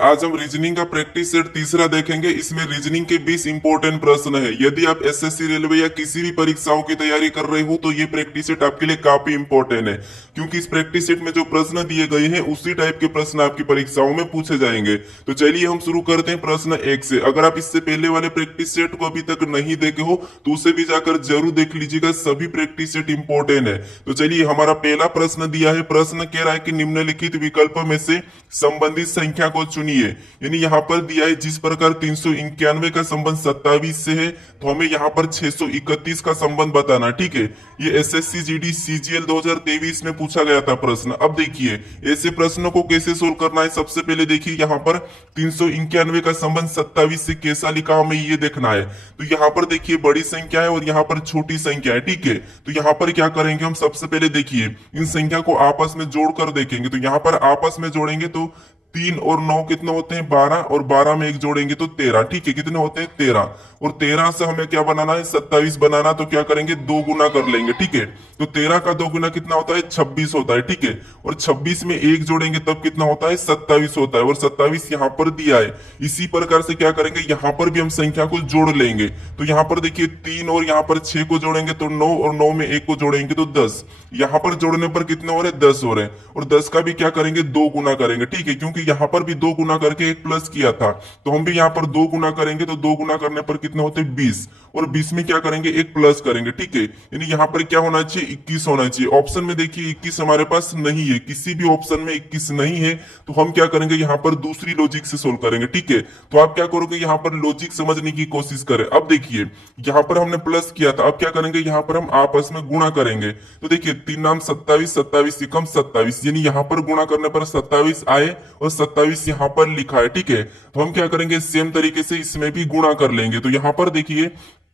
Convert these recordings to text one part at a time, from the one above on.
आज हम रीजनिंग का प्रैक्टिस सेट तीसरा देखेंगे। इसमें रीजनिंग के 20 इंपॉर्टेंट प्रश्न है। यदि आप एसएससी रेलवे या किसी भी परीक्षाओं की तैयारी कर रहे हो तो ये प्रैक्टिस सेट आपके लिए काफी इंपॉर्टेंट है, क्योंकि इस प्रैक्टिस सेट में जो प्रश्न दिए गए हैं उसी टाइप के प्रश्न आपकी परीक्षाओं में पूछे जाएंगे। तो चलिए हम शुरू करते हैं प्रश्न 1 से। अगर आप इससे पहले वाले प्रैक्टिस सेट को अभी तक नहीं देखे हो तो उसे भी जाकर जरूर देख लीजिएगा, सभी प्रैक्टिस सेट इंपॉर्टेंट है। तो चलिए, हमारा पहला प्रश्न दिया है। प्रश्न कह रहा है कि निम्नलिखित विकल्पों में से संबंधित संख्या को चुनिए। यानी यहाँ पर दिया है जिस प्रकार 391 का संबंध 27 से है, तो हमें यहाँ पर 631 का संबंध बताना। ठीक है, ये एसएससी जीडी सीजीएल 2023 में पूछा गया था प्रश्न। अब देखिए ऐसे प्रश्नों को कैसे सोल्व करना है। सबसे पहले देखिए यहाँ पर 391 का संबंध 27 से कैसा लिखा, हमें ये देखना है। तो यहाँ पर देखिए बड़ी संख्या है और यहाँ पर छोटी संख्या है। ठीक है, तो यहाँ पर क्या करेंगे हम, सबसे पहले देखिए इन संख्या को आपस में जोड़कर देखेंगे। तो यहाँ पर आपस में जोड़ेंगे तो 3 और 9 कितने होते हैं, 12, और 12 में एक जोड़ेंगे तो 13। ठीक है, कितने होते हैं, 13। और 13 से हमें क्या बनाना है, 27 बनाना। तो क्या करेंगे, 2 गुना कर लेंगे। ठीक है, तो 13 का 2 गुना कितना होता है, 26 होता है। ठीक है, और 26 में एक जोड़ेंगे तब कितना होता है, 27 होता है। और 27 यहाँ पर दिया है। इसी प्रकार से क्या करेंगे, यहाँ पर भी हम संख्या को जोड़ लेंगे। तो यहाँ पर देखिए 3 और यहाँ पर 6 को जोड़ेंगे तो 9, और 9 में 1 को जोड़ेंगे तो 10। यहाँ पर जोड़ने पर कितने हो रहे हैं, 10 हो रहे हैं। और 10 का भी क्या करेंगे, 2 गुना करेंगे। ठीक है, क्योंकि यहाँ पर भी 2 गुना करके एक प्लस किया था, तो हम भी यहाँ पर 2 गुना करेंगे। तो 2 गुना करने पर कितने होते हैं, 20। और 20 में क्या करेंगे, एक प्लस करेंगे। ठीक है, यानी यहाँ पर क्या होना चाहिए, 21 होना चाहिए। ऑप्शन में देखिए 21 हमारे पास नहीं है, किसी भी ऑप्शन में 21 नहीं है। तो हम क्या करेंगे, यहाँ पर दूसरी लॉजिक से सोल्व करेंगे। ठीक है, तो आप क्या करोगे, यहाँ पर लॉजिक समझने की कोशिश करें। अब देखिए यहाँ पर हमने प्लस किया था, अब क्या करेंगे, यहाँ पर हम आपस में गुणा करेंगे। तो देखिए 3 नाम 27, 27 से कम 27, यानी यहाँ पर गुणा करने पर 27 आए और 27 यहाँ पर लिखा है। ठीक है, तो हम क्या करेंगे, सेम तरीके से इसमें भी गुणा कर लेंगे। तो यहाँ पर देखिए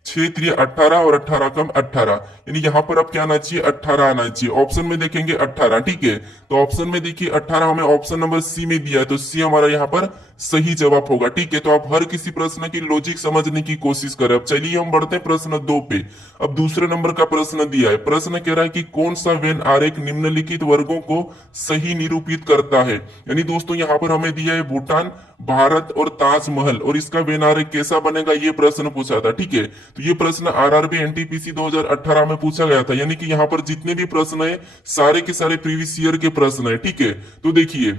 6 3 18 और 18 कम 18, यानी यहाँ पर अब क्या आना चाहिए, 18 आना चाहिए। ऑप्शन में देखेंगे 18। ठीक है, तो ऑप्शन में देखिए 18 हमें ऑप्शन नंबर सी में दिया है, तो सी हमारा यहाँ पर सही जवाब होगा। ठीक है, तो आप हर किसी प्रश्न की लॉजिक समझने की कोशिश करें। अब चलिए हम बढ़ते हैं प्रश्न 2 पे। अब दूसरे नंबर का प्रश्न दिया है। प्रश्न कह रहा है कि कौन सा वेन आरेख निम्नलिखित वर्गों को सही निरूपित करता है। यानी दोस्तों यहाँ पर हमें दिया है भूटान, भारत और ताजमहल, और इसका वेन आरेख कैसा बनेगा, ये प्रश्न पूछा था। ठीक है, तो ये प्रश्न आरआरबी एनटीपीसी 2018 में पूछा गया था। यानी कि यहाँ पर जितने भी प्रश्न है सारे के सारे प्रीवियस ईयर के प्रश्न है। ठीक है, तो देखिए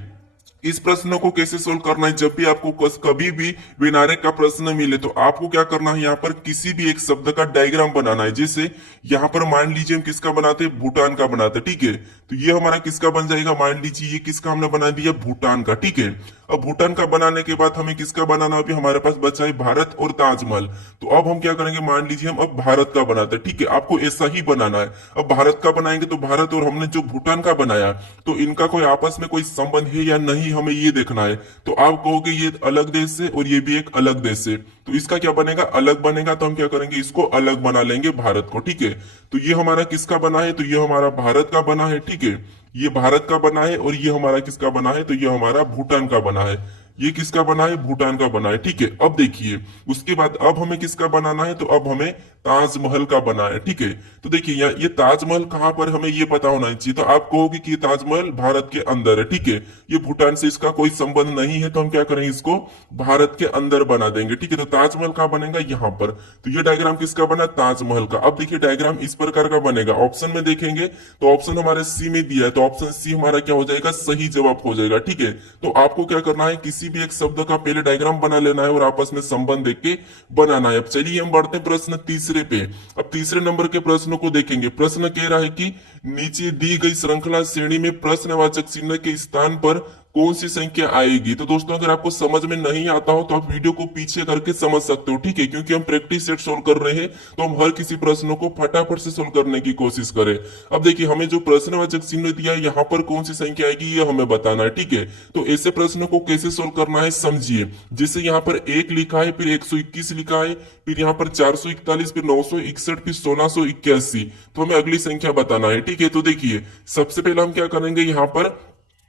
इस प्रश्न को कैसे सोल्व करना है। जब भी आपको कभी भी विनारक का प्रश्न मिले तो आपको क्या करना है, यहाँ पर किसी भी एक शब्द का डायग्राम बनाना है। जैसे यहाँ पर मान लीजिए हम किसका बनाते हैं, भूटान का बनाते हैं। ठीक है, तो ये हमारा किसका बन जाएगा, मान लीजिए ये किसका हमने बना दिया, भूटान का। ठीक है, अब भूटान का बनाने के बाद हमें किसका बनाना, अभी हमारे पास बचा है भारत और ताजमहल। तो अब हम क्या करेंगे, मान लीजिए हम अब भारत का बनाते हैं। ठीक है, आपको ऐसा ही बनाना है। अब भारत का बनाएंगे तो भारत और हमने जो भूटान का बनाया तो इनका कोई आपस में कोई संबंध है या नहीं, हमें ये देखना है। तो आप कहोगे ये अलग देश है और ये भी एक अलग देश है, तो इसका क्या बनेगा, अलग बनेगा। तो हम क्या करेंगे, इसको अलग बना लेंगे भारत को। ठीक है, तो ये हमारा किसका बना है, तो ये हमारा भारत का बना है। ठीक है, ये भारत का बना है, और ये हमारा किसका बना है, तो ये हमारा भूटान का बना है। ये किसका बना है, भूटान का बना है। ठीक है, अब देखिए उसके बाद अब हमें किसका बनाना है, तो अब हमें ताजमहल का बना है। ठीक है, तो देखिए ये ताजमहल कहां पर, हमें ये पता होना चाहिए। तो आप कहोगे कि ताजमहल भारत के अंदर है। ठीक है, ये भूटान से इसका कोई संबंध नहीं है, तो हम क्या करेंगे, इसको भारत के अंदर बना देंगे। ठीक है, तो ताजमहल कहां बनेगा, यहाँ पर। तो ये डायग्राम किसका बना, ताजमहल का। अब देखिए डायग्राम इस प्रकार का बनेगा। ऑप्शन में देखेंगे तो ऑप्शन हमारे सी में दिया है, तो ऑप्शन सी हमारा क्या हो जाएगा, सही जवाब हो जाएगा। ठीक है, तो आपको क्या करना है, किसी भी एक शब्द का पहले डायग्राम बना लेना है और आपस में संबंध देख के बनाना है। अब चलिए हम बढ़ते हैं प्रश्न तीसरे पे। अब तीसरे नंबर के प्रश्न को देखेंगे। प्रश्न कह रहा है कि नीचे दी गई श्रृंखला श्रेणी में प्रश्नवाचक चिन्ह के स्थान पर कौन सी संख्या आएगी। तो दोस्तों अगर आपको समझ में नहीं आता हो तो आप वीडियो को पीछे करके समझ सकते हो। ठीक है, क्योंकि हम प्रैक्टिस सेट सोल्व कर रहे हैं तो हम हर किसी प्रश्न को फटाफट से सोल्व करने की कोशिश करें। अब देखिए हमें जो प्रश्नवाचक चिन्ह दिया है यहाँ पर कौन सी संख्या आएगी ये हमें बताना है। ठीक है, तो ऐसे प्रश्न को कैसे सोल्व करना है समझिए। जैसे यहाँ पर 1 लिखा है, फिर 121 लिखा है, फिर यहाँ पर 441, फिर 961, फिर 1681, तो हमें अगली संख्या बताना है। ठीक है, तो देखिए सबसे पहले हम क्या करेंगे, यहाँ पर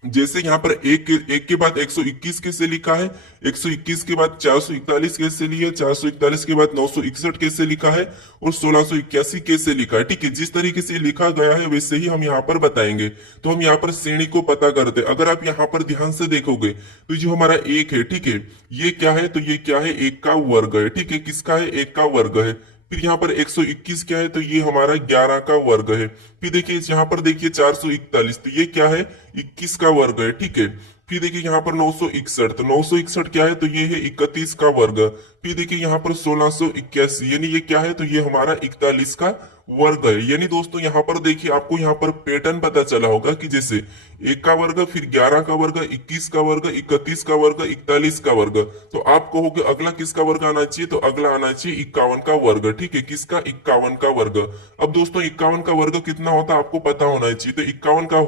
जैसे यहाँ पर एक के बाद 121 कैसे लिखा है, 121 के बाद 441 कैसे लिया, 441 के बाद 961 कैसे लिखा है, और 1681 कैसे लिखा है। ठीक है, जिस तरीके से लिखा गया है वैसे ही हम यहाँ पर बताएंगे। तो हम यहाँ पर श्रेणी को पता करते हैं। अगर आप यहाँ पर ध्यान से देखोगे तो जो हमारा एक है, ठीक है, ये क्या है, तो ये क्या है, एक का वर्ग है। ठीक है, किसका है, एक का वर्ग है। फिर यहाँ पर 121 क्या है, तो ये हमारा 11 का वर्ग है। फिर देखिए यहाँ पर देखिए 441, तो ये क्या है, 21 का वर्ग है। ठीक है, फिर देखिए यहाँ पर 961, तो 961 क्या है, तो ये है 31 का वर्ग। फिर देखिए यहाँ पर 1681, यानी ये क्या है, तो ये हमारा 41 का वर्ग है। यानी दोस्तों यहाँ पर देखिए आपको यहाँ पर पैटर्न पता चला होगा कि जैसे एक का वर्ग, फिर 11 का वर्ग, 21 का वर्ग, 31 का वर्ग, 41 का वर्ग। तो आप कहोगे अगला किसका वर्ग आना चाहिए, तो अगला आना चाहिए 51 का वर्ग। ठीक है, किसका, 51 का वर्ग। अब दोस्तों 51 का वर्ग कितना होता है आपको पता होना चाहिए। तो 51 का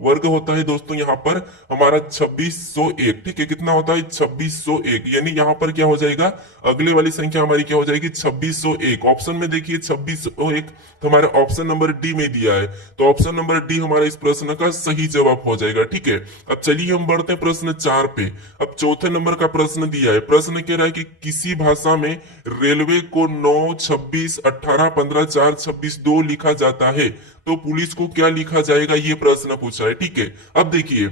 वर्ग होता है दोस्तों यहाँ पर हमारा 2601। ठीक है, कितना होता है, 2601। यानी यहाँ पर क्या हो जाएगा, अगले वाली संख्या हमारी क्या हो जाएगी, 2601। ऑप्शन में देखिए 2601, तो हमारे ऑप्शन नंबर डी में दिया है। तो ऑप्शन नंबर डी हमारा इस प्रश्न का सही जवाब हो जाएगा। ठीक है, अब चलिए हम बढ़ते हैं प्रश्न 4 पे। अब चौथे नंबर का प्रश्न दिया है। प्रश्न कह रहा है कि किसी भाषा में रेलवे को 9, 26, 18, 15, 4, 26, 2 लिखा जाता है, तो पुलिस को क्या लिखा जाएगा, ये प्रश्न पूछा है। ठीक है, अब देखिए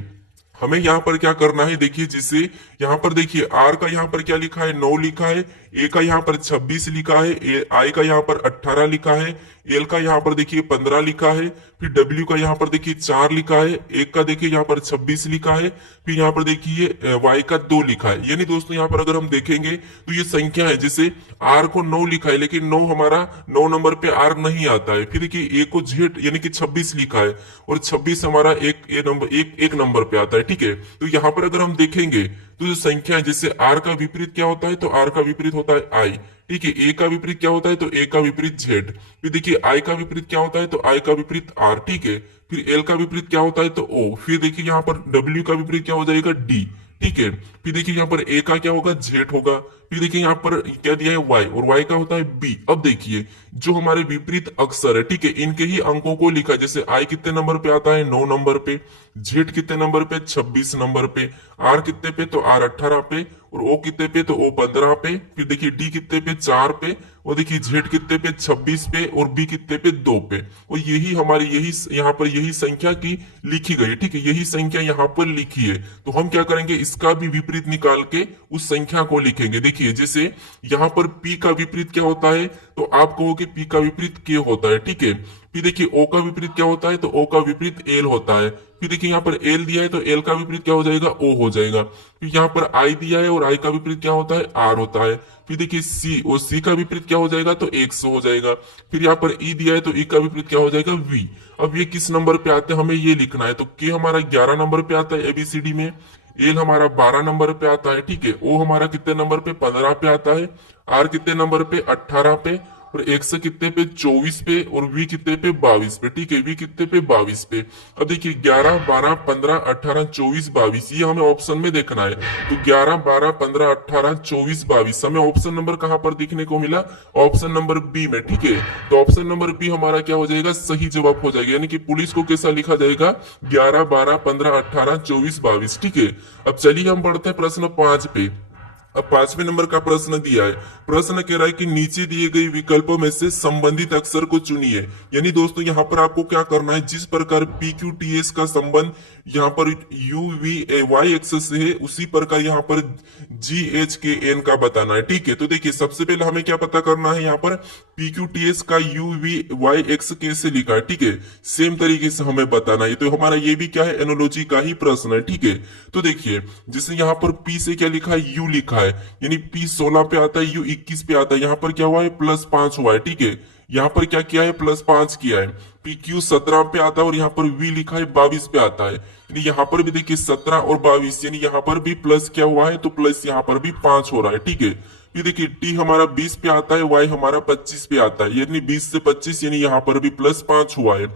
हमें यहाँ पर क्या करना है, देखिए जिसे यहाँ पर देखिए आर का यहाँ पर क्या लिखा है, 9 लिखा है, ए का यहाँ पर 26 लिखा है, आई का यहाँ पर 18 लिखा है, एल का यहाँ पर देखिए 15 लिखा है, फिर डब्ल्यू का यहाँ पर देखिए 4 लिखा है, एक का देखिए यहाँ पर 26 लिखा है, फिर यहाँ पर देखिए वाई का 2 लिखा है। यानी दोस्तों यहाँ पर अगर हम देखेंगे तो ये संख्या है, जैसे आर को 9 लिखा है लेकिन 9 हमारा 9 नंबर पे आर नहीं आता है। फिर देखिए ए को जेड यानी कि 26 लिखा है, और 26 हमारा एक नंबर पे आता है। ठीक है, तो यहाँ पर अगर हम देखेंगे तो जो संख्या है, जैसे आर का विपरीत क्या होता है, तो आर का विपरीत होता है आई। ठीक है, ए का विपरीत क्या होता है, तो ए का विपरीत जेड। फिर देखिए आई का विपरीत क्या होता है, तो आई का विपरीत आर। ठीक है, फिर एल का विपरीत क्या होता है, तो ओ। फिर देखिए यहाँ पर डब्ल्यू का विपरीत क्या हो जाएगा, डी। ठीक है, फिर देखिए यहाँ पर ए का क्या होगा, जेड होगा। फिर देखिए यहाँ पर क्या दिया है, वाई, और वाई का होता है बी। अब देखिए जो हमारे विपरीत अक्षर है, ठीक है, इनके ही अंकों को लिखा। जैसे आई कितने नंबर पे आता है, 9 नंबर पे, जेड कितने नंबर पे, 26 नंबर पे, आर कितने पे, तो आर 18 पे, और ओ कितने पे, तो ओ 15 पे। फिर देखिए डी कितने पे, 4 पे, और देखिए जेड कितने पे, 26 पे, और बी कितने पे, 2 पे। और यही हमारी यही यहाँ पर यही संख्या की लिखी गई। ठीक है, यही संख्या यहाँ पर लिखी है। तो हम क्या करेंगे, इसका भी विपरीत निकाल के उस संख्या को लिखेंगे। देखिए जैसे यहाँ पर पी का विपरीत क्या होता है, तो आप कहोगे पी का विपरीत के होता है। ठीक है, फिर देखिए ओ का विपरीत क्या होता है, तो ओ का विपरीत एल होता है। फिर देखिए यहाँ पर एल दिया है तो एल का विपरीत क्या हो जाएगा, ओ हो जाएगा। फिर यहाँ पर आई दिया है और आई का विपरीत क्या होता है, आर होता है। फिर देखिए सी, और सी का विपरीत क्या हो जाएगा, तो 100 हो जाएगा। फिर यहाँ पर ई दिया है तो ई का विपरीत क्या हो जाएगा, वी। अब ये किस नंबर पे आते हैं हमें ये लिखना है। तो के हमारा 11 नंबर पे आता है एबीसीडी में, एल हमारा 12 नंबर पे आता है। ठीक है, ओ हमारा कितने नंबर पे, 15 पे आता है, आर कितने नंबर पे, 18 पे, और एक से कितने पे, 24 पे, और वी कितने पे, 22 पे। ठीक है, वी कितने पे, 22 पे। अब देखिए 11, 12, 15, 18, 24, 22, ये हमें ऑप्शन में देखना है। तो 11, 12, 15, 18, 24, 22 हमें ऑप्शन नंबर कहां पर देखने को मिला, ऑप्शन नंबर बी में। ठीक है, तो ऑप्शन नंबर बी हमारा क्या हो जाएगा, सही जवाब हो जाएगा। यानी कि पुलिस को कैसा लिखा जाएगा, 11, 12, 15, 18, 24, 22। ठीक है, अब चलिए हम बढ़ते हैं प्रश्न 5 पे। अब 5वें नंबर का प्रश्न दिया है। प्रश्न कह रहा है कि नीचे दिए गए विकल्पों में से संबंधित अक्षर को चुनिए। यानी दोस्तों यहाँ पर आपको क्या करना है, जिस प्रकार पी क्यू टी एस का संबंध यहाँ पर U V A Y axis से है, उसी प्रकार यहाँ पर जी एच के एन का बताना है। ठीक है, तो देखिए सबसे पहले हमें क्या पता करना है, यहाँ पर पी क्यू टी एस का यू वी वाई एक्स कैसे लिखा है। ठीक है, सेम तरीके से हमें बताना है। तो हमारा ये भी क्या है, एनोलॉजी का ही प्रश्न है। ठीक है, तो देखिए जैसे यहाँ पर पी से क्या लिखा है, यू लिखा है, यानी पी 16 पे आता है, यू 21 पे आता है। यहाँ पर क्या हुआ है, +5 हुआ है। ठीक है, यहाँ पर क्या किया है, +5 किया है। पी क्यू 17 पे आता है, और यहाँ पर वी लिखा है 22 पे आता है। यानी यहाँ पर भी देखिए 17 और 22, यानी यहाँ पर भी प्लस क्या हुआ है, तो प्लस यहाँ पर भी 5 हो रहा है। ठीक है, फिर देखिए टी हमारा 20 पे आता है, वाई हमारा 25 पे आता है, यानी 20 से 25, यानी यहाँ पर भी +5 हुआ है।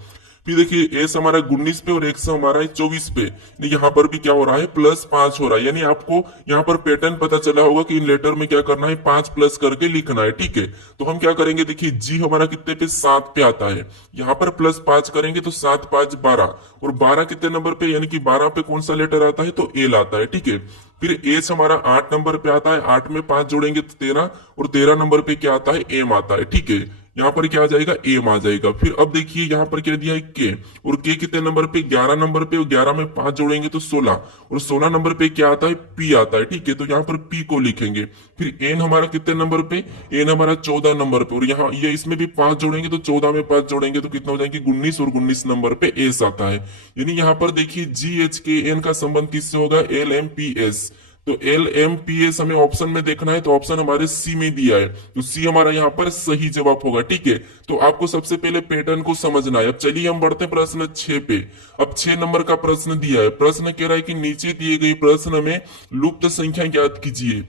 फिर देखिए एस हमारा 19 पे और एक्स हमारा है 24 पे, यहाँ पर भी क्या हो रहा है +5 हो रहा है। यानी आपको यहाँ पर पैटर्न पता चला होगा कि इन लेटर में क्या करना है, 5 प्लस करके लिखना है। ठीक है, तो हम क्या करेंगे, देखिए जी हमारा कितने पे 7 पे आता है, यहाँ पर +5 करेंगे तो 7 5 12, और 12 कितने नंबर पे, यानी कि 12 पे कौन सा लेटर आता है, तो एल आता है। ठीक है, फिर एच हमारा 8 नंबर पे आता है, 8 में 5 जोड़ेंगे तो 13, और 13 नंबर पे क्या आता है, एम आता है। ठीक है, यहाँ पर क्या आ जाएगा, एम आ जाएगा। फिर अब देखिए यहाँ पर क्या दिया है, के, और के कितने नंबर पे, 11 नंबर पे, और 11 में 5 जोड़ेंगे तो 16, और 16 नंबर पे क्या आता है, पी आता है। ठीक है, तो यहाँ पर पी को लिखेंगे। फिर एन हमारा कितने नंबर पे, एन हमारा 14 नंबर पे, और यहाँ ये इसमें भी 5 जोड़ेंगे तो 14 में 5 जोड़ेंगे तो कितना हो जाएंगे, 19, और 19 नंबर पे एस आता है। यानी यहाँ पर देखिए जी एच के एन का संबंध किससे होगा, एल एम पी एस। तो एल एम पी एस हमें ऑप्शन में देखना है, तो ऑप्शन हमारे सी में दिया है, तो सी हमारा यहाँ पर सही जवाब होगा। ठीक है, तो आपको सबसे पहले पैटर्न को समझना है। अब चलिए हम बढ़ते हैं प्रश्न 6 पे। अब 6 नंबर का प्रश्न दिया है, प्रश्न कह रहा है कि नीचे दिए गए प्रश्न में लुप्त संख्या ज्ञात कीजिए।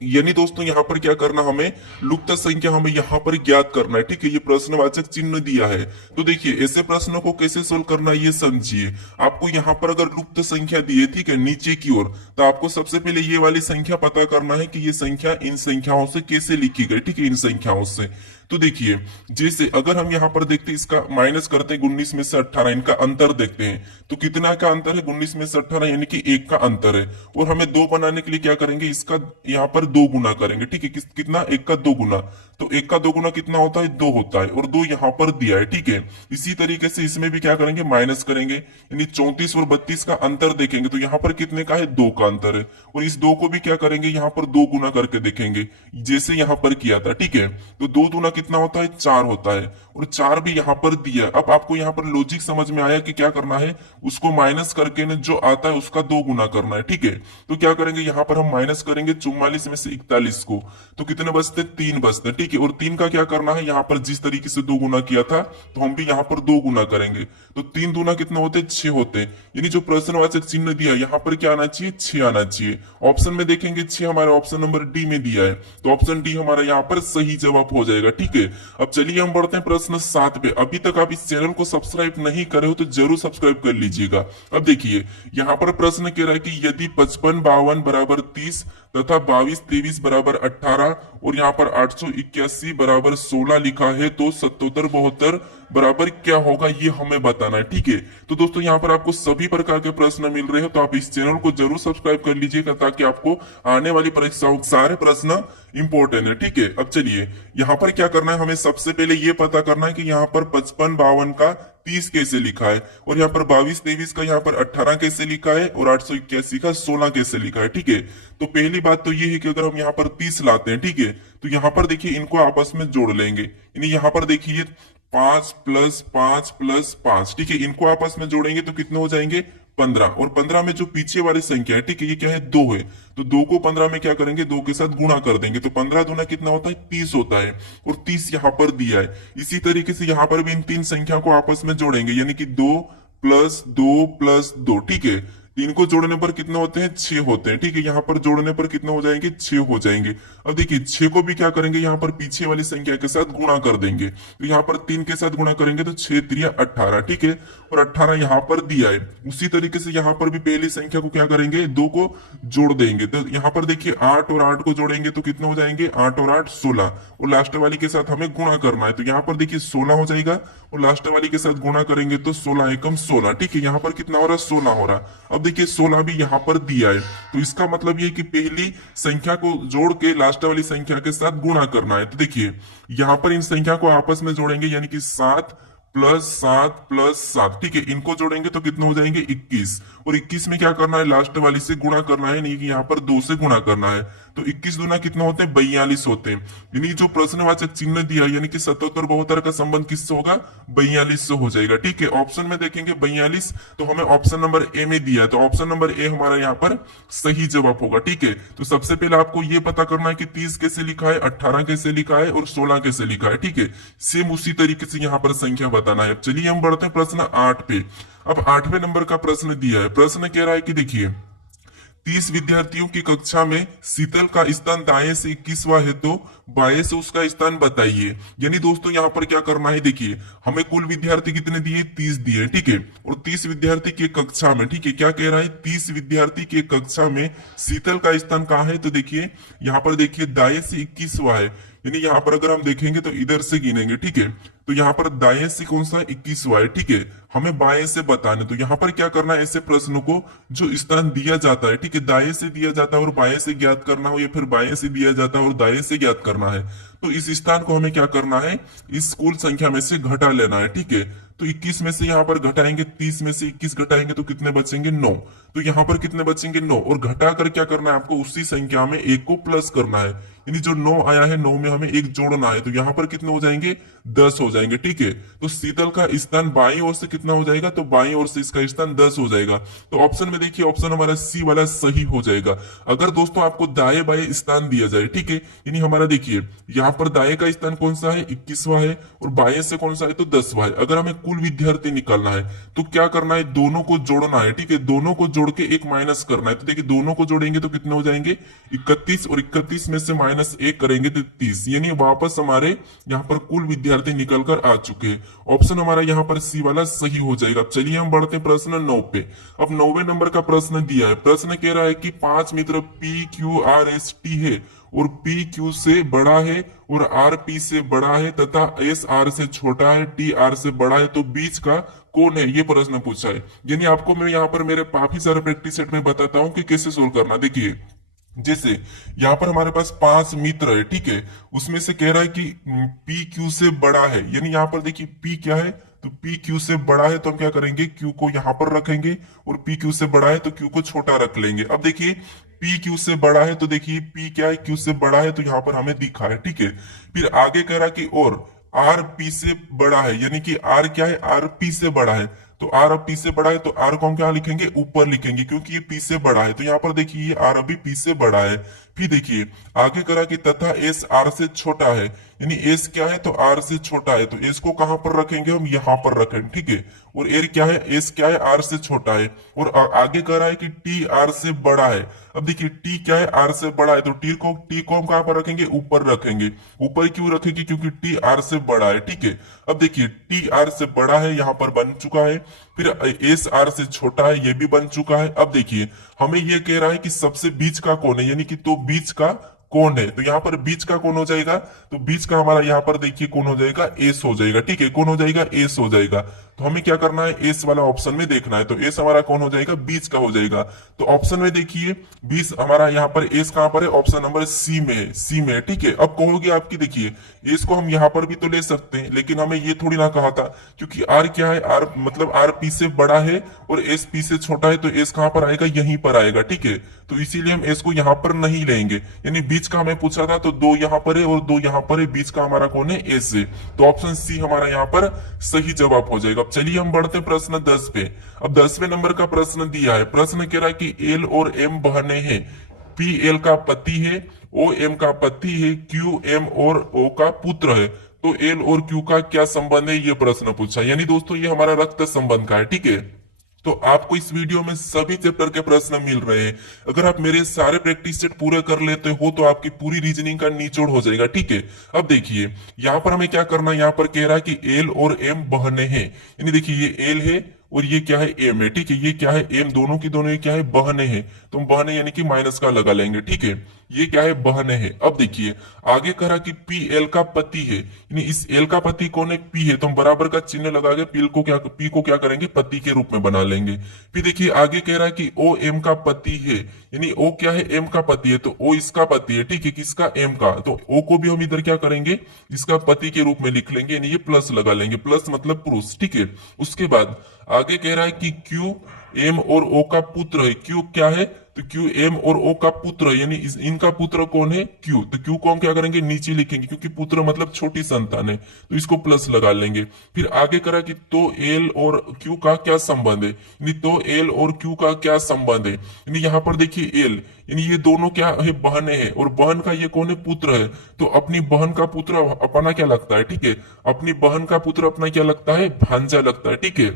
यानी दोस्तों यहाँ पर क्या करना, हमें लुप्त संख्या हमें यहाँ पर ज्ञात करना है। ठीक है, ये प्रश्नवाचक चिन्ह दिया है, तो देखिए ऐसे प्रश्नों को कैसे सोल्व करना है ये समझिए। आपको यहाँ पर अगर लुप्त संख्या दी है, ठीक है, नीचे की ओर, तो आपको सबसे पहले ये वाली संख्या पता करना है कि ये संख्या इन संख्याओं से कैसे लिखी गई। ठीक है, इन संख्याओं से, तो देखिए जैसे अगर हम यहाँ पर देखते हैं, इसका माइनस करते हैं 19 में से 18, इनका अंतर देखते हैं, तो कितना का अंतर है, 19 में से 18 यानी कि 1 का अंतर है। और हमें 2 बनाने के लिए क्या करेंगे, इसका यहाँ पर 2 गुना करेंगे। ठीक है, कितना, 1 का 2 गुना, तो 1 का 2 गुना कितना होता है, 2 होता है, और 2 यहाँ पर दिया है। ठीक है, इसी तरीके से इसमें भी क्या करेंगे, माइनस करेंगे, यानी 34 और 32 का अंतर देखेंगे, तो यहाँ पर कितने का है, 2 का अंतर है, और इस 2 को भी क्या करेंगे, यहाँ पर 2 गुना करके देखेंगे, जैसे यहाँ पर किया था। ठीक है, तो 2 दूना कितना होता है, 4 होता है, और 4 भी यहाँ पर दिया है। अब आपको यहाँ पर लॉजिक समझ में आया कि क्या करना है, उसको माइनस करके न जो आता है उसका 2 गुना करना है। ठीक है, तो क्या करेंगे, यहाँ पर हम माइनस करेंगे 44 में से 41 को, तो कितने बचते, 3 बचते। ठीक है, और 3 का क्या करना है, यहाँ पर जिस तरीके से 2 गुना किया था, तो हम भी यहाँ पर 2 गुना करेंगे, तो 3 दूना कितना होते, 6 होते। यानी जो प्रश्नवाचक चिन्ह दिया यहाँ पर क्या आना चाहिए, 6 आना चाहिए। ऑप्शन में देखेंगे 6 हमारा ऑप्शन नंबर डी में दिया है, तो ऑप्शन डी हमारा यहाँ पर सही जवाब हो जाएगा। ठीक है, अब चलिए हम बढ़ते हैं प्रश्न 7 पे। अभी तक आप इस चैनल को सब्सक्राइब नहीं करे हो तो जरूर सब्सक्राइब कर लीजिएगा। अब देखिए यहाँ पर प्रश्न कह रहा है कि यदि 55 52 बराबर 30 तथा 22 23 बराबर 18 और यहाँ पर 881 बराबर 16 लिखा है, तो 77 72 बराबर क्या होगा, ये हमें बताना है। ठीक है, तो दोस्तों यहाँ पर आपको सभी प्रकार के प्रश्न मिल रहे हैं, तो आप इस चैनल को जरूर सब्सक्राइब कर लीजिएगा, ताकि आपको आने वाली परीक्षाओं सारे प्रश्न इंपॉर्टेंट है। ठीक है, अब चलिए यहाँ पर क्या करना है, हमें सबसे पहले ये पता करना है कि यहाँ पर 55 52 का 30 कैसे लिखा है, और यहाँ पर 22 23 का यहाँ पर 18 कैसे लिखा है, और 881 का 16 कैसे लिखा है। ठीक है, तो पहली बात तो ये है कि अगर हम यहाँ पर 30 लाते हैं, ठीक है, तो यहाँ पर देखिए इनको आपस में जोड़ लेंगे। यानी यहाँ पर देखिए 5 + 5 + 5, ठीक है, इनको आपस में जोड़ेंगे तो कितने हो जाएंगे, 15, और 15 में जो पीछे वाली संख्या है, ठीक है, ये क्या है, 2 है, तो 2 को 15 में क्या करेंगे, 2 के साथ गुणा कर देंगे, तो 15 दूना कितना होता है, 30 होता है, और 30 यहाँ पर दिया है। इसी तरीके से यहाँ पर भी इन 3 संख्या को आपस में जोड़ेंगे, यानी कि 2 + 2 + 2, ठीक है, इनको जोड़ने पर कितने होते हैं, 6 होते हैं। ठीक है, यहाँ पर जोड़ने पर कितने हो जाएंगे, 6 हो जाएंगे। अब देखिए 6 को भी क्या करेंगे, यहाँ पर पीछे वाली संख्या के साथ गुणा कर देंगे, तो यहाँ पर 3 के साथ गुणा करेंगे तो 6 3 18, ठीक है, और 18 यहाँ पर दिया है। उसी तरीके से यहाँ पर भी पहली संख्या को क्या करेंगे, 2 को जोड़ देंगे, तो यहाँ पर देखिए 8 और 8 को जोड़ेंगे तो कितने हो जाएंगे, 8 और 8 16, और लास्ट वाली के साथ हमें गुणा करना है, तो यहाँ पर देखिए 16 हो जाएगा, और लास्ट वाली के साथ गुणा करेंगे तो 16 एकम 16, ठीक है, यहाँ पर कितना हो रहा है, 16 हो रहा। अब देखिए 16 भी यहाँ पर दिया है, तो इसका मतलब ये कि पहली संख्या को जोड़ के लास्ट वाली संख्या के साथ गुणा करना है। तो देखिए यहाँ पर इन संख्या को आपस में जोड़ेंगे, यानी कि 7 + 7 + 7, ठीक है, इनको जोड़ेंगे तो कितने हो जाएंगे, 21, और 21 में क्या करना है, लास्ट वाली से गुणा करना है, नहीं कि यहाँ पर 2 से गुणा करना है, तो 21 दूना कितना होते हैं, 42 होते हैं। यानी जो प्रश्नवाचक चिन्ह दिया, यानी कि 77 72 का संबंध किससे होगा, 42 से हो जाएगा। ठीक है, ऑप्शन में देखेंगे 42, तो हमें ऑप्शन नंबर ए में दिया है, तो ऑप्शन नंबर ए हमारा यहाँ पर सही जवाब होगा। ठीक है, तो सबसे पहले आपको ये पता करना है कि 30 कैसे लिखा है, 18 कैसे लिखा है, और 16 कैसे लिखा है। ठीक है, सेम उसी तरीके से यहाँ पर संख्या बताना है। चलिए हम बढ़ते हैं प्रश्न 8 पे। अब 8वें नंबर का प्रश्न दिया है, प्रश्न कह रहा है कि देखिए 30 विद्यार्थियों की कक्षा में शीतल का स्थान दाएं से 21वां है, तो बाएं से उसका स्थान बताइए। यानी दोस्तों यहाँ पर क्या करना है, देखिए हमें कुल विद्यार्थी कितने दिए, 30 दिए, ठीक है। और 30 विद्यार्थी की कक्षा में, ठीक है, क्या कह रहा है, 30 विद्यार्थी की कक्षा में शीतल का स्थान कहाँ है, तो देखिए यहाँ पर देखिए दाएं से 21वां है। यानी यहाँ पर अगर हम देखेंगे तो इधर से गिनेंगे, ठीक है। तो यहाँ पर दाएं से कौन सा 21वां है, ठीक है। हमें बाएं से बताने, तो यहाँ पर क्या करना है, ऐसे प्रश्नों को जो स्थान दिया जाता है, ठीक है, दाएं से दिया जाता है और बाएं से ज्ञात करना हो, या फिर बाएं से दिया जाता है और दाएं से ज्ञात करना है, तो इस स्थान को हमें क्या करना है, इस कुल संख्या में से घटा लेना है, ठीक है। तो 21 में से यहाँ पर घटाएंगे, 30 में से 21 घटाएंगे तो कितने बचेंगे, 9। तो यहाँ पर कितने बचेंगे, 9। और घटा कर क्या करना है आपको, उसी संख्या में एक को प्लस करना है। यानी जो 9 आया है, 9 में हमें एक जोड़ना है, तो यहाँ पर कितने हो जाएंगे, 10 हो जाएंगे, ठीक है। तो शीतल का स्थान बाईं ओर से कितना हो जाएगा, तो बाईं ओर से इसका स्थान 10 हो जाएगा। तो ऑप्शन में देखिए, ऑप्शन हमारा सी वाला सही हो जाएगा। अगर दोस्तों आपको दाएं बाएं स्थान दिया जाए, ठीक है, यानी हमारा देखिए यहाँ पर दाएं का स्थान कौन सा है, 21वां है, और बाएं से कौन सा है, तो 10वां है। अगर हमें कुल विद्यार्थी निकालना है तो क्या करना है, दोनों को जोड़ना है, ठीक है। दोनों को जोड़ के एक माइनस करना है। तो देखिए दोनों को जोड़ेंगे तो कितने हो जाएंगे, 31, और 31 में से -1 करेंगे तो 30। यानी वापस हमारे यहाँ पर कुल विद्यार्थी निकल कर आ चुके हैं। ऑप्शन हमारा यहाँ पर सी वाला सही हो जाएगा। चलिए हम बढ़ते हैं प्रश्न 9 पे। अब 9वें नंबर का प्रश्न दिया है। प्रश्न कह रहा है कि 5 मित्र P Q R S T है और पी क्यू से बड़ा है और आर पी से बड़ा है तथा एस आर से छोटा है, टी आर से बड़ा है, तो बीच का कौन है, ये प्रश्न पूछा है। यानी आपको मैं यहाँ पर मेरे काफी सारे प्रैक्टिस सेट में बताता हूँ कि कैसे सोल्व करना। देखिए जैसे यहाँ पर हमारे पास 5 मित्र है, ठीक है, उसमें से कह रहा है कि पी क्यू से बड़ा है। यानी यहाँ पर देखिए पी क्या है, तो पी क्यू से बड़ा है, तो हम क्या करेंगे, क्यू को यहाँ पर रखेंगे, और पी क्यू से बड़ा है तो क्यू को छोटा रख लेंगे। अब देखिए पी क्यू से बड़ा है, तो देखिए पी क्या है, क्यू से बड़ा है, तो यहाँ पर हमें दिखा है, ठीक है। फिर आगे कह रहा कि और आर पी से बड़ा है, यानी कि आर क्या है, आर पी से बड़ा है। तो आर अब पी से बड़ा है, तो आर को हम क्या लिखेंगे, ऊपर लिखेंगे, क्योंकि ये पी से बड़ा है। तो यहाँ पर देखिए ये आर अभी पी से बड़ा है। फिर देखिए आगे करा कि तथा एस आर से छोटा है, यानी एस क्या है, तो आर से छोटा है, तो एस को कहां पर रखेंगे, हम यहाँ पर रखेंगे, ठीक है। और एर क्या है, एस क्या है, आर से छोटा है। और आगे कह रहा है कि टी आर से बड़ा है। अब देखिए टी क्या है, आर से बड़ा है, तो टी को हम कहां पर रखेंगे, ऊपर रखेंगे। ऊपर क्यों रखेंगे, क्योंकि टी आर से बड़ा है, ठीक है। अब देखिए टी आर से बड़ा है, यहाँ पर बन चुका है। फिर एस आर से छोटा है, ये भी बन चुका है। अब देखिए हमें ये कह रहा है कि सबसे बीच का कौन है, यानी कि तो बीच का कौन है, तो यहाँ पर बीच का कौन हो जाएगा, तो बीच का हमारा यहाँ पर देखिए कौन हो जाएगा, एस हो जाएगा, ठीक है। कौन हो जाएगा, एस हो जाएगा। तो हमें क्या करना है, एस वाला ऑप्शन में देखना है। तो एस हमारा कौन हो जाएगा, बीच का हो जाएगा। तो ऑप्शन में देखिए 20 हमारा यहाँ पर एस कहां पर है, ऑप्शन नंबर सी में है, सी में है, ठीक है। अब कहोगे आपकी देखिए एस को हम यहाँ पर भी तो ले सकते हैं, लेकिन हमें ये थोड़ी ना कहा था, क्योंकि आर क्या है, आर मतलब आर पी से बड़ा है और एस पी से छोटा है, तो एस कहां पर आएगा, यहीं पर आएगा, ठीक है। तो इसीलिए हम एस को यहाँ पर नहीं लेंगे। यानी बीच का हमें पूछा था, तो 2 यहाँ पर है और 2 यहाँ पर है, बीच का हमारा कौन है, एस है। तो ऑप्शन सी हमारा यहाँ पर सही जवाब हो जाएगा। चलिए हम बढ़ते हैं प्रश्न 10 पे। अब 10वें नंबर का प्रश्न दिया है। प्रश्न कह रहा है कि एल और एम बहने हैं, पी एल का पति है, ओ एम का पति है, क्यू एम और ओ का पुत्र है, तो एल और क्यू का क्या संबंध है, ये प्रश्न पूछा। यानी दोस्तों ये हमारा रक्त संबंध का है, ठीक है। तो आपको इस वीडियो में सभी चैप्टर के प्रश्न मिल रहे हैं। अगर आप मेरे सारे प्रैक्टिस सेट पूरे कर लेते हो तो आपकी पूरी रीजनिंग का निचोड़ हो जाएगा, ठीक है। अब देखिए यहाँ पर हमें क्या करना है, यहाँ पर कह रहा है कि एल और एम बहने हैं, यानी देखिए ये एल है और ये क्या है, एम है, ठीक है। ये क्या है, एम, दोनों की दोनों ये क्या है, बहने हैं। तो हम बहने यानी कि माइनस का लगा लेंगे, ठीक है। ये क्या है, बहने हैं। अब देखिए आगे करा कि पी एल का पति है, यानी इस एल का पति कौन है, पी है, तो हम बराबर का चिन्ह लगा के पी को क्या करेंगे, पति के रूप में बना लेंगे। फिर देखिए आगे कह रहा है कि ओ एम का पति है, यानी ओ क्या है, एम का पति है, तो ओ इसका पति है, ठीक है, किसका, एम का। तो ओ को भी हम इधर क्या करेंगे, इसका पति के रूप में लिख लेंगे, यानी ये प्लस लगा लेंगे, प्लस मतलब पुरुष, ठीक है। उसके बाद आगे कह रहा है कि क्यू एम और ओ का पुत्र है। क्यू क्या है, तो क्यू एम और ओ का पुत्र है, यानी इनका पुत्र कौन है, क्यू। तो क्यू को हम क्या करेंगे, नीचे लिखेंगे, क्योंकि पुत्र मतलब छोटी संतान है, तो इसको प्लस लगा लेंगे। फिर आगे करा कि तो एल और क्यू का क्या संबंध है, यानी तो एल और क्यू का क्या संबंध है, यानी यहाँ पर देखिए एल, यानी ये दोनों क्या है, बहने हैं, और बहन का ये कौन है, पुत्र है। तो अपनी बहन का पुत्र अपना क्या लगता है, ठीक है, अपनी बहन का पुत्र अपना क्या लगता है, भांजा लगता है, ठीक है।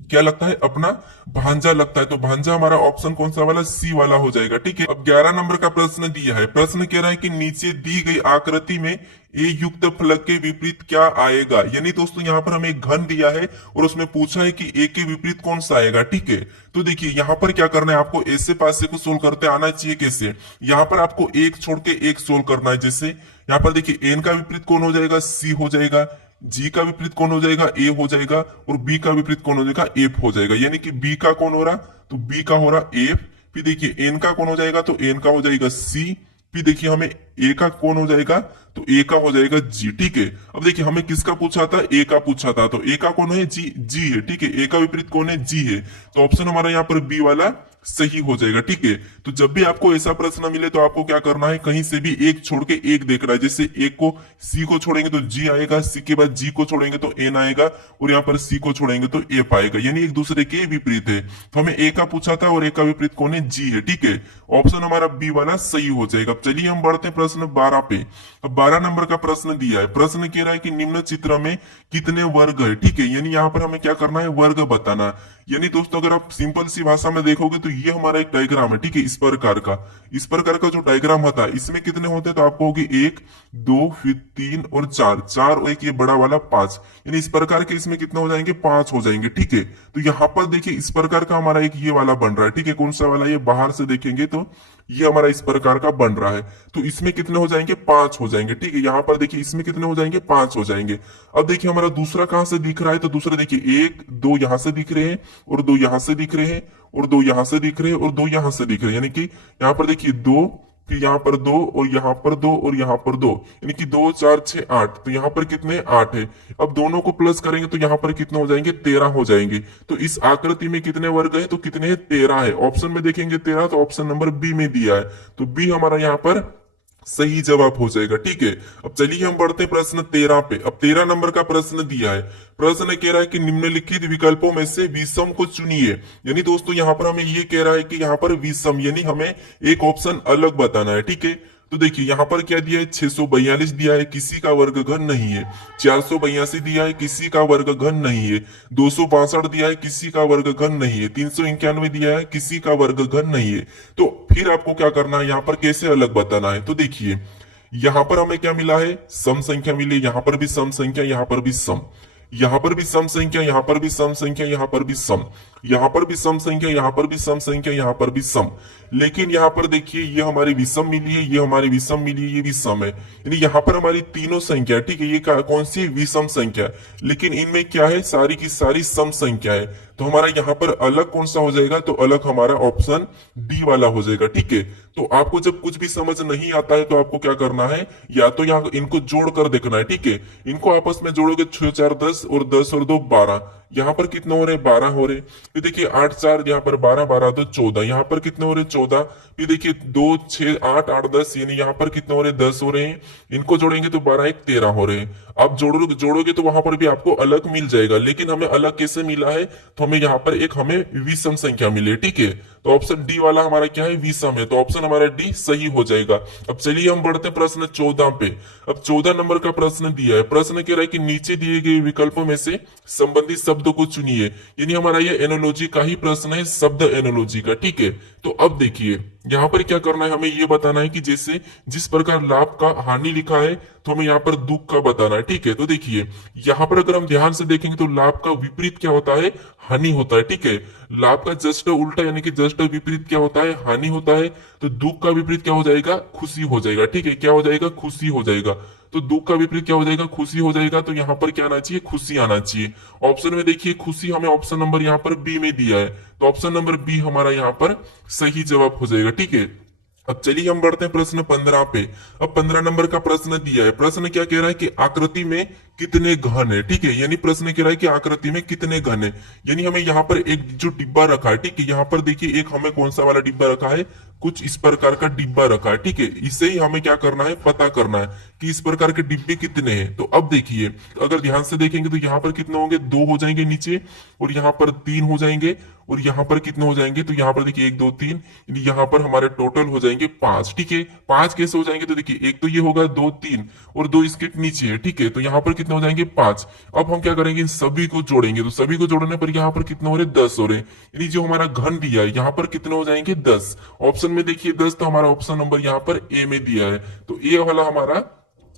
क्या लगता है, अपना भांजा लगता है। तो भांजा हमारा ऑप्शन कौन सा वाला, सी वाला हो जाएगा। ठीक है, अब 11 नंबर का प्रश्न दिया है। प्रश्न कह रहा है कि नीचे दी गई आकृति में ए युक्त फलक के विपरीत क्या आएगा। यानी दोस्तों यहाँ पर हमें एक घन दिया है और उसमें पूछा है कि ए के विपरीत कौन सा आएगा। ठीक है, तो देखिए यहाँ पर क्या करना है, आपको ऐसे पासे को सोल्व करते आना चाहिए। कैसे, यहाँ पर आपको एक छोड़ के एक सोल्व करना है। जैसे यहाँ पर देखिए एन का विपरीत कौन हो जाएगा, सी हो जाएगा। जी का विपरीत कौन हो जाएगा, ए हो जाएगा। और बी का विपरीत कौन हो जाएगा, एफ हो जाएगा। यानी कि बी का कौन हो रहा, तो बी का हो रहा एफ। फिर देखिए एन का कौन हो जाएगा, तो एन का हो जाएगा सी। फिर देखिए हमें ए का कौन हो जाएगा, तो ए का हो जाएगा जी। ठीक है, अब देखिए हमें किसका पूछा था, ए का पूछा था। तो ए का कौन है, जी, जी है। ठीक है, ए का विपरीत कौन है, जी है। तो ऑप्शन हमारा यहाँ पर बी वाला सही हो जाएगा। ठीक है, तो जब भी आपको ऐसा प्रश्न मिले तो आपको क्या करना है, कहीं से भी एक छोड़ के एक देखना है। जैसे एक को सी को छोड़ेंगे तो जी आएगा, सी के बाद जी को छोड़ेंगे तो एन आएगा, और यहाँ पर सी को छोड़ेंगे तो एफ आएगा। यानी एक दूसरे के विपरीत है। तो हमें ए का पूछा था और ए का विपरीत कौन है, जी है। ठीक है, ऑप्शन हमारा बी वाला सही हो जाएगा। अब चलिए हम बढ़ते हैं प्रश्न 12 पे। अब 12 नंबर का प्रश्न दिया है। प्रश्न कह रहा है कि निम्न चित्र में कितने वर्ग है। ठीक है, यानी यहाँ पर हमें क्या करना है, वर्ग बताना। यानी दोस्तों अगर आप सिंपल सी भाषा में देखोगे तो ये हमारा एक डायग्राम है। ठीक है, इस प्रकार का जो डायग्राम होता है इसमें कितने होते हैं, तो आपको होगी 1 2 फिर 3 और 4, 4 और एक ये बड़ा वाला 5। यानी इस प्रकार के इसमें कितने हो जाएंगे, 5 हो जाएंगे। ठीक है, तो यहाँ पर देखिए इस प्रकार का हमारा एक ये वाला बन रहा है। ठीक है, कौन सा वाला, ये बाहर से देखेंगे तो ये हमारा इस प्रकार का बन रहा है। तो इसमें कितने हो जाएंगे, 5 हो जाएंगे। ठीक है, यहाँ पर देखिए इसमें कितने हो जाएंगे, 5 हो जाएंगे। अब देखिए हमारा दूसरा कहां से दिख रहा है, तो दूसरा देखिए 1 2 यहां से दिख रहे हैं, और 2 यहां से दिख रहे हैं, और 2 यहां से दिख रहे हैं, और 2 यहां से दिख रहे हैं। यानी कि यहाँ पर देखिए 2, फिर यहाँ पर 2, और यहाँ पर 2, और यहाँ पर 2। यानी कि 2 4 6 8। तो यहाँ पर कितने, 8 है। अब दोनों को प्लस करेंगे तो यहाँ पर कितने हो जाएंगे, 13 हो जाएंगे। तो इस आकृति में कितने वर्ग है, तो कितने हैं, 13 है। ऑप्शन में देखेंगे 13, तो ऑप्शन नंबर बी में दिया है। तो बी हमारा यहाँ पर सही जवाब हो जाएगा। ठीक है, अब चलिए हम बढ़ते हैं प्रश्न 13 पे। अब 13 नंबर का प्रश्न दिया है। प्रश्न कह रहा है कि निम्नलिखित विकल्पों में से विषम को चुनिए। यानी दोस्तों यहाँ पर हमें ये कह रहा है कि यहाँ पर विषम, यानी हमें एक ऑप्शन अलग बताना है। ठीक है, तो देखिए यहाँ पर क्या दिया है, 642 दिया है, किसी का वर्ग घन नहीं है। 482 दिया है, किसी का वर्ग घन नहीं है। 262 दिया है, किसी का वर्ग घन नहीं है। 391 दिया है, किसी का वर्ग घन नहीं है। तो फिर आपको क्या करना है, यहाँ पर कैसे अलग बताना है। तो देखिए यहाँ पर हमें क्या मिला है, सम संख्या मिली। यहाँ पर भी सम संख्या, यहाँ पर भी सम, यहाँ पर भी सम संख्या, यहाँ पर भी सम संख्या, यहाँ पर भी सम, यहाँ पर भी सम संख्या, यहाँ पर भी सम संख्या, यहाँ पर भी सम। लेकिन यहाँ पर देखिए ये हमारी विषम मिली है, ये हमारी विषम मिली है, ये भी सम है। यानी यहाँ पर हमारी तीनों संख्या, ठीक है, ये कौन सी विषम संख्या, लेकिन इनमें क्या है, सारी की सारी सम संख्या है। तो हमारा यहाँ पर अलग कौन सा हो जाएगा, तो अलग हमारा ऑप्शन डी वाला हो जाएगा। ठीक है, तो आपको जब कुछ भी समझ नहीं आता है तो आपको क्या करना है, या तो यहाँ इनको जोड़ कर देखना है। ठीक है, इनको आपस में जोड़ोगे 6 4 10 और 10 और 2 12। यहाँ पर कितने हो रहे, 12 हो रहे। फिर देखिए 8 4 यहाँ पर 12 12 तो 14। यहाँ पर कितने हो रहे, 14। फिर देखिए 2 6 8 8 10, यानी यहाँ पर कितने हो रहे, 10 हो रहे हैं। इनको जोड़ेंगे तो 12 1 13 हो रहे हैं। आप जोड़ोगे तो वहां पर भी आपको अलग मिल जाएगा, लेकिन हमें अलग कैसे मिला है, तो हमें यहाँ पर एक हमें विषम संख्या मिली है। ठीक है, तो ऑप्शन डी वाला हमारा क्या है, विषम है। तो ऑप्शन हमारा डी सही हो जाएगा। अब चलिए हम बढ़ते हैं प्रश्न 14 पे। अब 14 नंबर का प्रश्न दिया है। प्रश्न कह रहा है कि नीचे दिए गए विकल्पों में से संबंधित शब्दों को चुनिए। यानी हमारा ये एनोलॉजी का ही प्रश्न है, शब्द एनोलॉजी का। ठीक है, तो अब देखिए यहाँ पर क्या करना है, हमें ये बताना है कि जैसे जिस प्रकार लाभ का हानि लिखा है, तो हमें यहाँ पर दुख का बताना है। ठीक है, तो देखिए यहाँ पर अगर हम ध्यान से देखेंगे तो लाभ का विपरीत क्या होता है, हानि होता है। ठीक है, लाभ का जस्ट उल्टा यानी कि जस्ट विपरीत क्या होता है, हानि होता है। तो दुख का विपरीत क्या हो जाएगा, खुशी हो जाएगा। ठीक है, क्या हो जाएगा, खुशी हो जाएगा। तो दुख का विपरीत क्या हो जाएगा, खुशी हो जाएगा। तो यहाँ पर क्या आना चाहिए, खुशी आना चाहिए। ऑप्शन में देखिए खुशी हमें ऑप्शन नंबर यहाँ पर बी में दिया है, तो ऑप्शन नंबर बी हमारा यहाँ पर सही जवाब हो जाएगा। ठीक है, अब चलिए हम बढ़ते हैं प्रश्न 15 पे। अब 15 नंबर का प्रश्न दिया है। प्रश्न क्या कह रहा है कि आकृति में कितने घन है। ठीक है, यानी प्रश्न कह रहा है कि आकृति में कितने घन है। यानी हमें यहाँ पर एक जो डिब्बा रखा है, ठीक है, यहाँ पर देखिए एक हमें कौन सा वाला डिब्बा रखा है, कुछ इस प्रकार का डिब्बा रखा है, ठीक है। इसे ही हमें क्या करना है, पता करना है कि इस प्रकार के डिब्बे कितने हैं। तो अब देखिए, अगर ध्यान से देखेंगे तो यहाँ पर कितने होंगे, 2 हो जाएंगे नीचे, और यहाँ पर 3 हो जाएंगे, और यहाँ पर कितने हो जाएंगे, तो यहाँ पर देखिए 1 2 3, यहाँ पर हमारे टोटल हो जाएंगे 5, ठीक है। 5 कैसे हो जाएंगे, तो देखिए एक तो ये होगा 2 3 और 2 इसके नीचे है, ठीक है। तो यहाँ पर कितने हो जाएंगे, 5। अब हम क्या करेंगे, इन सभी को जोड़ेंगे, तो सभी को जोड़ने पर यहाँ पर कितने हो रहे, 10 हो रहे। यानी जो हमारा घन दिया है यहाँ पर कितने हो जाएंगे, 10। ऑप्शन में देखिए 10, तो हमारा ऑप्शन नंबर यहाँ पर ए में दिया है, तो ए वाला हमारा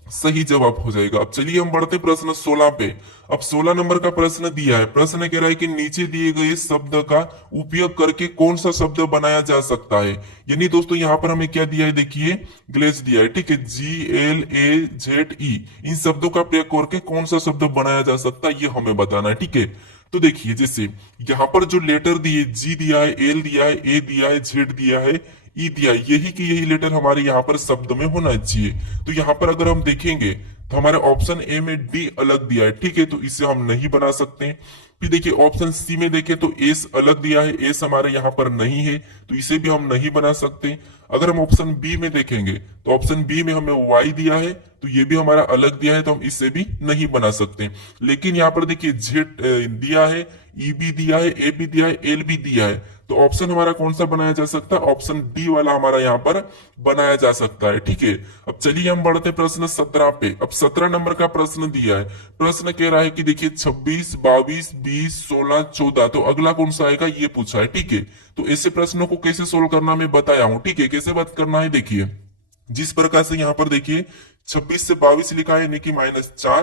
सही जवाब हो जाएगा। अब चलिए हम बढ़ते प्रश्न 16 पे। अब 16 नंबर का प्रश्न दिया है। प्रश्न कह रहा है कि नीचे दिए गए शब्द का उपयोग करके कौन सा शब्द बनाया जा सकता है। यानी दोस्तों यहाँ पर हमें क्या दिया है, देखिए ग्लेज दिया है, ठीक है। GLAZE, इन शब्दों का प्रयोग करके कौन सा शब्द बनाया जा सकता है, ये हमें बताना है, ठीक है। तो देखिए जैसे यहाँ पर जो लेटर दिए, जी दिया है, एल दिया है, ए दिया है, जेड दिया है, ई दिया, यही की यही लेटर हमारे यहाँ पर शब्द में होना चाहिए। तो यहाँ पर अगर हम देखेंगे तो हमारे ऑप्शन ए में डी अलग दिया है, ठीक है, तो इसे हम नहीं बना सकते। फिर देखिए ऑप्शन सी में देखें तो एस अलग दिया है, एस हमारे यहाँ पर नहीं है, तो इसे भी हम नहीं बना सकते। अगर हम ऑप्शन बी में देखेंगे तो ऑप्शन बी में हमें वाई दिया है, तो ये भी हमारा अलग दिया है, तो हम इसे भी नहीं बना सकते। लेकिन यहाँ पर देखिए जेड दिया है, ई भी दिया है, ए भी दिया है, एल भी दिया है, तो ऑप्शन हमारा कौन सा बनाया जा सकता है, ऑप्शन डी वाला हमारा यहाँ पर बनाया जा सकता है, ठीक है। अब चलिए हम बढ़ते प्रश्न 17 पे। अब 17 नंबर का प्रश्न दिया है। प्रश्न कह रहा है कि देखिए 26 22 20 16 14, तो अगला कौन सा आएगा, ये पूछा है, ठीक है। तो ऐसे प्रश्नों को कैसे सोल्व करना मैं बताया हूं, ठीक है। कैसे बात करना है, देखिए जिस प्रकार से यहाँ पर देखिए 26 से 22 लिखा है यानी कि -4,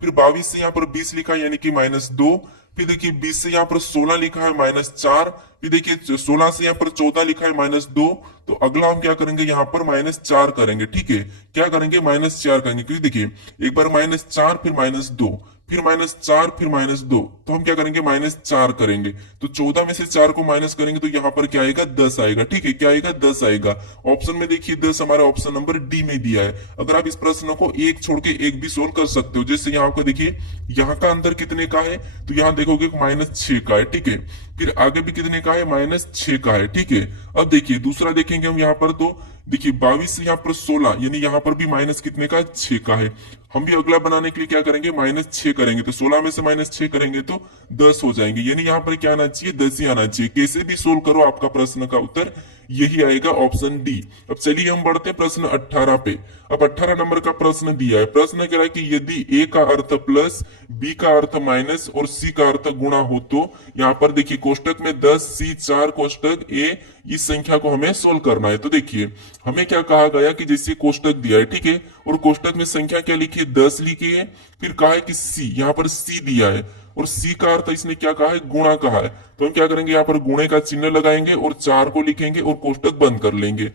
फिर 22 से यहाँ पर 20 लिखा है यानी कि -2, फिर देखिए 20 से यहाँ पर 16 लिखा है -4, फिर देखिए 16 से यहाँ पर 14 लिखा है -2, तो अगला हम क्या करेंगे, यहाँ पर -4 करेंगे, ठीक है। क्या करेंगे, -4 करेंगे, क्योंकि देखिए एक बार -4 फिर -2 फिर -4 फिर -2, तो हम क्या करेंगे, -4 करेंगे। तो 14 में से 4 को माइनस करेंगे तो यहाँ पर क्या आएगा, 10 आएगा, ठीक है। क्या आएगा, 10 आएगा। ऑप्शन में देखिए 10 हमारा ऑप्शन नंबर डी में दिया है। अगर आप इस प्रश्न को एक छोड़ के एक भी सोल्व कर सकते हो, जैसे यहाँ पर देखिए यहाँ का अंतर कितने का है, तो यहाँ देखोगे -6 का है, ठीक है। फिर आगे भी कितने का है, -6 का है, ठीक है। अब देखिए दूसरा देखेंगे हम यहाँ पर, तो देखिए 22 से यहाँ पर 16, यानी यहाँ पर भी माइनस कितने का, 6 का है। हम भी अगला बनाने के लिए क्या करेंगे, -6 करेंगे, तो 16 में से -6 करेंगे तो 10 हो जाएंगे, यानी यहाँ पर क्या आना चाहिए, 10 ही आना चाहिए। कैसे भी सोल्व करो आपका प्रश्न का उत्तर यही आएगा, ऑप्शन डी। अब चलिए हम बढ़ते प्रश्न 18 पे। अब 18 नंबर का प्रश्न दिया है। प्रश्न कह रहा है कि यदि ए का अर्थ प्लस, बी का अर्थ माइनस और सी का अर्थ गुणा हो, तो यहाँ पर देखिए कोष्टक में 10 सी 4 कोष्टक ए, इस संख्या को हमें सोल्व करना है। तो देखिए हमें क्या कहा गया कि जैसे कोष्टक दिया है, ठीक है, और कोष्टक में संख्या क्या लिखी है, 10 लिखी है। फिर कहा है कि सी, यहाँ पर सी दिया है, और सी का अर्थ इसने क्या कहा है, गुणा कहा है। तो हम क्या करेंगे, यहाँ पर गुणे का चिन्ह लगाएंगे और 4 को लिखेंगे और कोष्टक बंद कर लेंगे।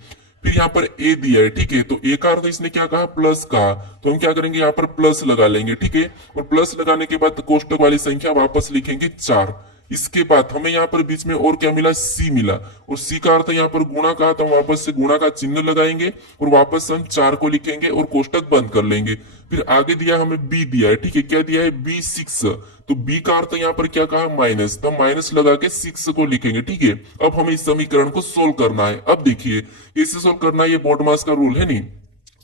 फिर यहाँ पर ए दिया है, ठीक है, तो ए का अर्थ इसने क्या कहा, प्लस कहा, तो हम क्या करेंगे, यहाँ पर प्लस लगा लेंगे, ठीक है। और प्लस लगाने के बाद कोष्टक वाली संख्या वापस लिखेंगे 4। इसके बाद हमें यहाँ पर बीच में और क्या मिला, सी मिला, और सी का अर्थ यहाँ पर गुणा कहा, तो हम वापस से गुणा का चिन्ह लगाएंगे और वापस हम 4 को लिखेंगे और कोष्टक बंद कर लेंगे। फिर आगे दिया हमें बी दिया है, ठीक है, क्या दिया है, B6, तो बी का अर्थ यहाँ पर क्या कहा, माइनस, तो माइनस लगा के 6 को लिखेंगे, ठीक है। अब हमें इस समीकरण को सोल्व करना है। अब देखिए कैसे सोल्व करना है, ये बोर्ड मास का रूल है नहीं,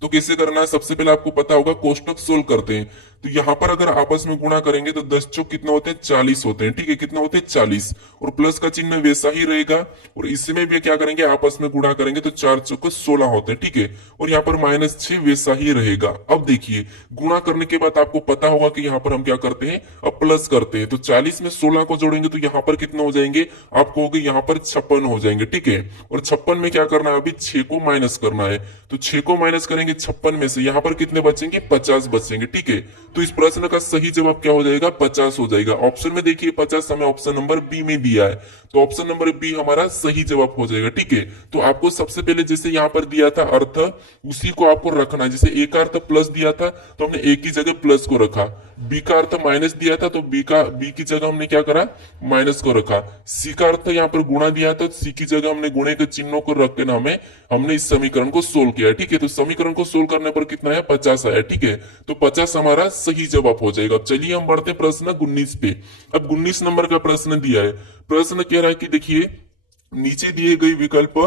तो कैसे करना है, सबसे पहले आपको पता होगा कोष्टक सोल्व करते हैं। तो यहाँ पर अगर आपस में गुणा करेंगे तो 10 चौक कितना होते हैं, 40 होते हैं, ठीक है, कितना होते हैं, 40, और प्लस का चिन्ह वैसा ही रहेगा। और इसमें भी क्या करेंगे, आपस में गुणा करेंगे तो 4 चौक 16 होते हैं, ठीक है, और यहाँ पर -6 वैसा ही रहेगा। अब देखिए गुणा करने के बाद आपको पता होगा कि यहाँ पर हम क्या करते हैं, अब प्लस करते हैं। तो 40 में 16 को जोड़ेंगे तो यहाँ पर कितना हो जाएंगे, आप कहोगे यहाँ पर 56 हो जाएंगे, ठीक है। और 56 में क्या करना है, अभी 6 को माइनस करना है, तो 6 को माइनस करेंगे 56 में से, यहाँ पर कितने बचेंगे, 50 बचेंगे, ठीक है। तो इस प्रश्न का सही जवाब क्या हो जाएगा, 50 हो जाएगा। ऑप्शन में देखिए 50 हमें ऑप्शन नंबर बी में दिया है, तो ऑप्शन नंबर बी हमारा सही जवाब हो जाएगा, ठीक है। तो आपको सबसे पहले जैसे यहाँ पर दिया था अर्थ, उसी को आपको रखना है। जैसे ए का अर्थ प्लस दिया था तो हमने ए की जगह प्लस को रखा, बी का अर्थ माइनस दिया था तो बी की जगह हमने क्या करा, माइनस को रखा। सी का अर्थ यहाँ पर गुणा दिया था, सी की जगह हमने गुणे के चिन्हों को रख के ना हमने इस समीकरण को सोल्व किया, ठीक है। तो समीकरण को सोल्व करने पर कितना है, 50 आया, ठीक है। तो 50 हमारा सही जवाब हो जाएगा। चलिए हम बढ़ते प्रश्न 19 पे। अब 19 नंबर का प्रश्न दिया है। प्रश्न कह रहा है कि देखिए नीचे दिए गए विकल्प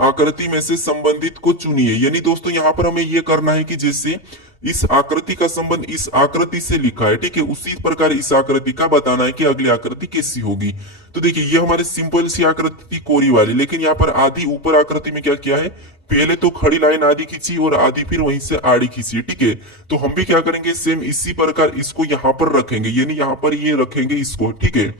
आकृति में से संबंधित को चुनिए। यानी दोस्तों यहाँ पर हमें ये करना है कि जैसे इस आकृति का संबंध इस आकृति से लिखा है, ठीक है, उसी प्रकार इस आकृति का बताना है कि अगली आकृति कैसी होगी। तो देखिए ये हमारे सिंपल सी आकृति थी कोरी वाली, लेकिन यहाँ पर आधी ऊपर आकृति में क्या किया है, पहले तो खड़ी लाइन आधी खींची और आधी फिर वहीं से आड़ी खींची, ठीक है। तो हम भी क्या करेंगे, सेम इसी प्रकार इसको यहाँ पर रखेंगे, यानी यहाँ पर ये रखेंगे इसको, ठीक है।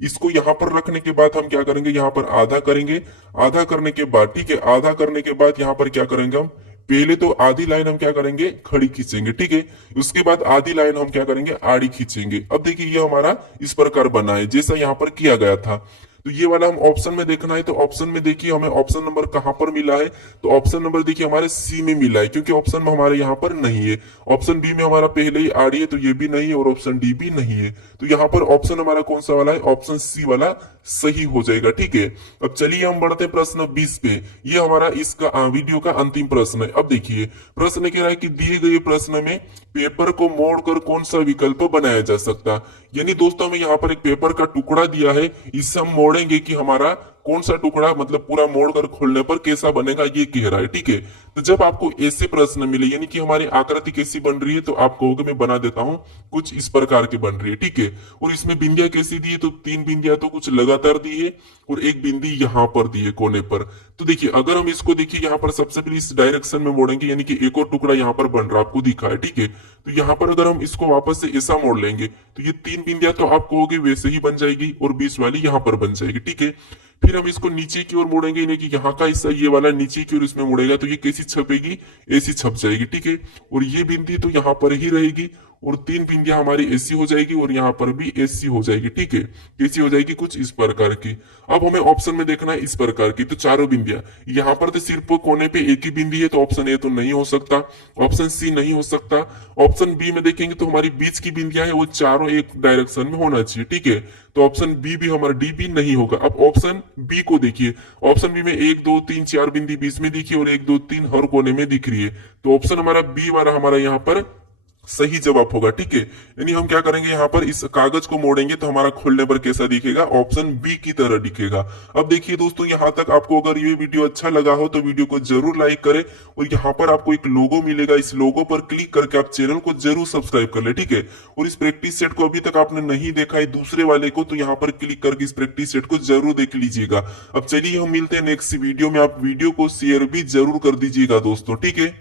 इसको यहाँ पर रखने के बाद हम क्या करेंगे, यहाँ पर आधा करेंगे। आधा करने के बाद, ठीक है, आधा करने के बाद यहाँ पर क्या करेंगे हम, पहले तो आधी लाइन हम क्या करेंगे, खड़ी खींचेंगे, ठीक है। उसके बाद आधी लाइन हम क्या करेंगे, आड़ी खींचेंगे। अब देखिए ये हमारा इस प्रकार बना है जैसा यहाँ पर किया गया था। तो ये वाला हम ऑप्शन में देखना है, तो ऑप्शन में देखिए हमें ऑप्शन नंबर कहां पर मिला है, तो ऑप्शन नंबर देखिए हमारे सी में मिला है, क्योंकि ऑप्शन में हमारे यहाँ पर नहीं है। ऑप्शन बी में हमारा पहले ही आड़ी है, तो ये भी नहीं है, और ऑप्शन डी भी नहीं है। तो यहाँ पर ऑप्शन हमारा कौन सा वाला है, ऑप्शन सी वाला सही हो जाएगा, ठीक है। अब चलिए हम बढ़ते हैं प्रश्न 20 पे। ये हमारा इसका वीडियो का अंतिम प्रश्न है। अब देखिए प्रश्न कह रहा है कि दिए गए प्रश्न में पेपर को मोड़कर कौन सा विकल्प बनाया जा सकता। यानी दोस्तों हमें यहाँ पर एक पेपर का टुकड़ा दिया है, इससे हम मोड़ेंगे कि हमारा कौन सा टुकड़ा मतलब पूरा मोड़कर खोलने पर कैसा बनेगा, ये कह रहा है, ठीक है। तो जब आपको ऐसे प्रश्न मिले यानी कि हमारी आकृति कैसी बन रही है, तो आप कहोगे मैं बना देता हूं, कुछ इस प्रकार की बन रही है, ठीक है। और इसमें बिंदियां कैसी दी है, तो 3 बिंदियां तो कुछ लगातार दी है और एक बिंदी यहाँ पर दी है कोने पर। तो देखिए अगर हम इसको देखिए यहाँ पर सबसे पहले इस डायरेक्शन में मोड़ेंगे, यानी कि एक और टुकड़ा यहाँ पर बन रहा है, आपको दिखा है, ठीक है। तो यहाँ पर अगर हम इसको वापस से ऐसा मोड़ लेंगे, तो ये 3 बिंदियां तो आप कहोगे वैसे ही बन जाएगी और बीच वाली यहाँ पर बन जाएगी, ठीक है। फिर हम इसको नीचे की ओर मोड़ेंगे, यानी कि यहाँ का हिस्सा ये वाला नीचे की ओर इसमें मुड़ेगा, तो ये कैसी छपेगी, ऐसी छप जाएगी, ठीक है। और ये बिंदी तो यहाँ पर ही रहेगी और 3 बिंदियां हमारी ऐसी हो जाएगी और यहाँ पर भी ऐसी हो जाएगी, ठीक है। कैसी हो जाएगी, कुछ इस प्रकार की। अब हमें ऑप्शन में देखना है इस प्रकार की, तो चारों बिंदियां यहाँ पर तो सिर्फ कोने पे एक ही बिंदी है, तो ऑप्शन ए तो नहीं हो सकता, ऑप्शन सी नहीं हो सकता। ऑप्शन बी में देखेंगे तो हमारी बीच की बिंदियां है वो चारों एक डायरेक्शन में होना चाहिए, ठीक है। तो ऑप्शन बी भी हमारा डी भी नहीं होगा। अब ऑप्शन बी को देखिए, ऑप्शन बी में 1 2 3 4 बिंदी बीच में दिखी और 1 2 3 हर कोने में दिख रही है, तो ऑप्शन हमारा बी वाला हमारा यहाँ पर सही जवाब होगा, ठीक है। यानी हम क्या करेंगे, यहाँ पर इस कागज को मोड़ेंगे तो हमारा खोलने पर कैसा दिखेगा, ऑप्शन बी की तरह दिखेगा। अब देखिए दोस्तों यहाँ तक आपको अगर ये वीडियो अच्छा लगा हो तो वीडियो को जरूर लाइक करें, और यहाँ पर आपको एक लोगो मिलेगा, इस लोगो पर क्लिक करके आप चैनल को जरूर सब्सक्राइब कर ले, ठीक है। और इस प्रैक्टिस सेट को अभी तक आपने नहीं देखा है दूसरे वाले को, तो यहाँ पर क्लिक करके इस प्रैक्टिस सेट को जरूर देख लीजिएगा। अब चलिए हम मिलते हैं नेक्स्ट वीडियो में, आप वीडियो को शेयर भी जरूर कर दीजिएगा दोस्तों, ठीक है।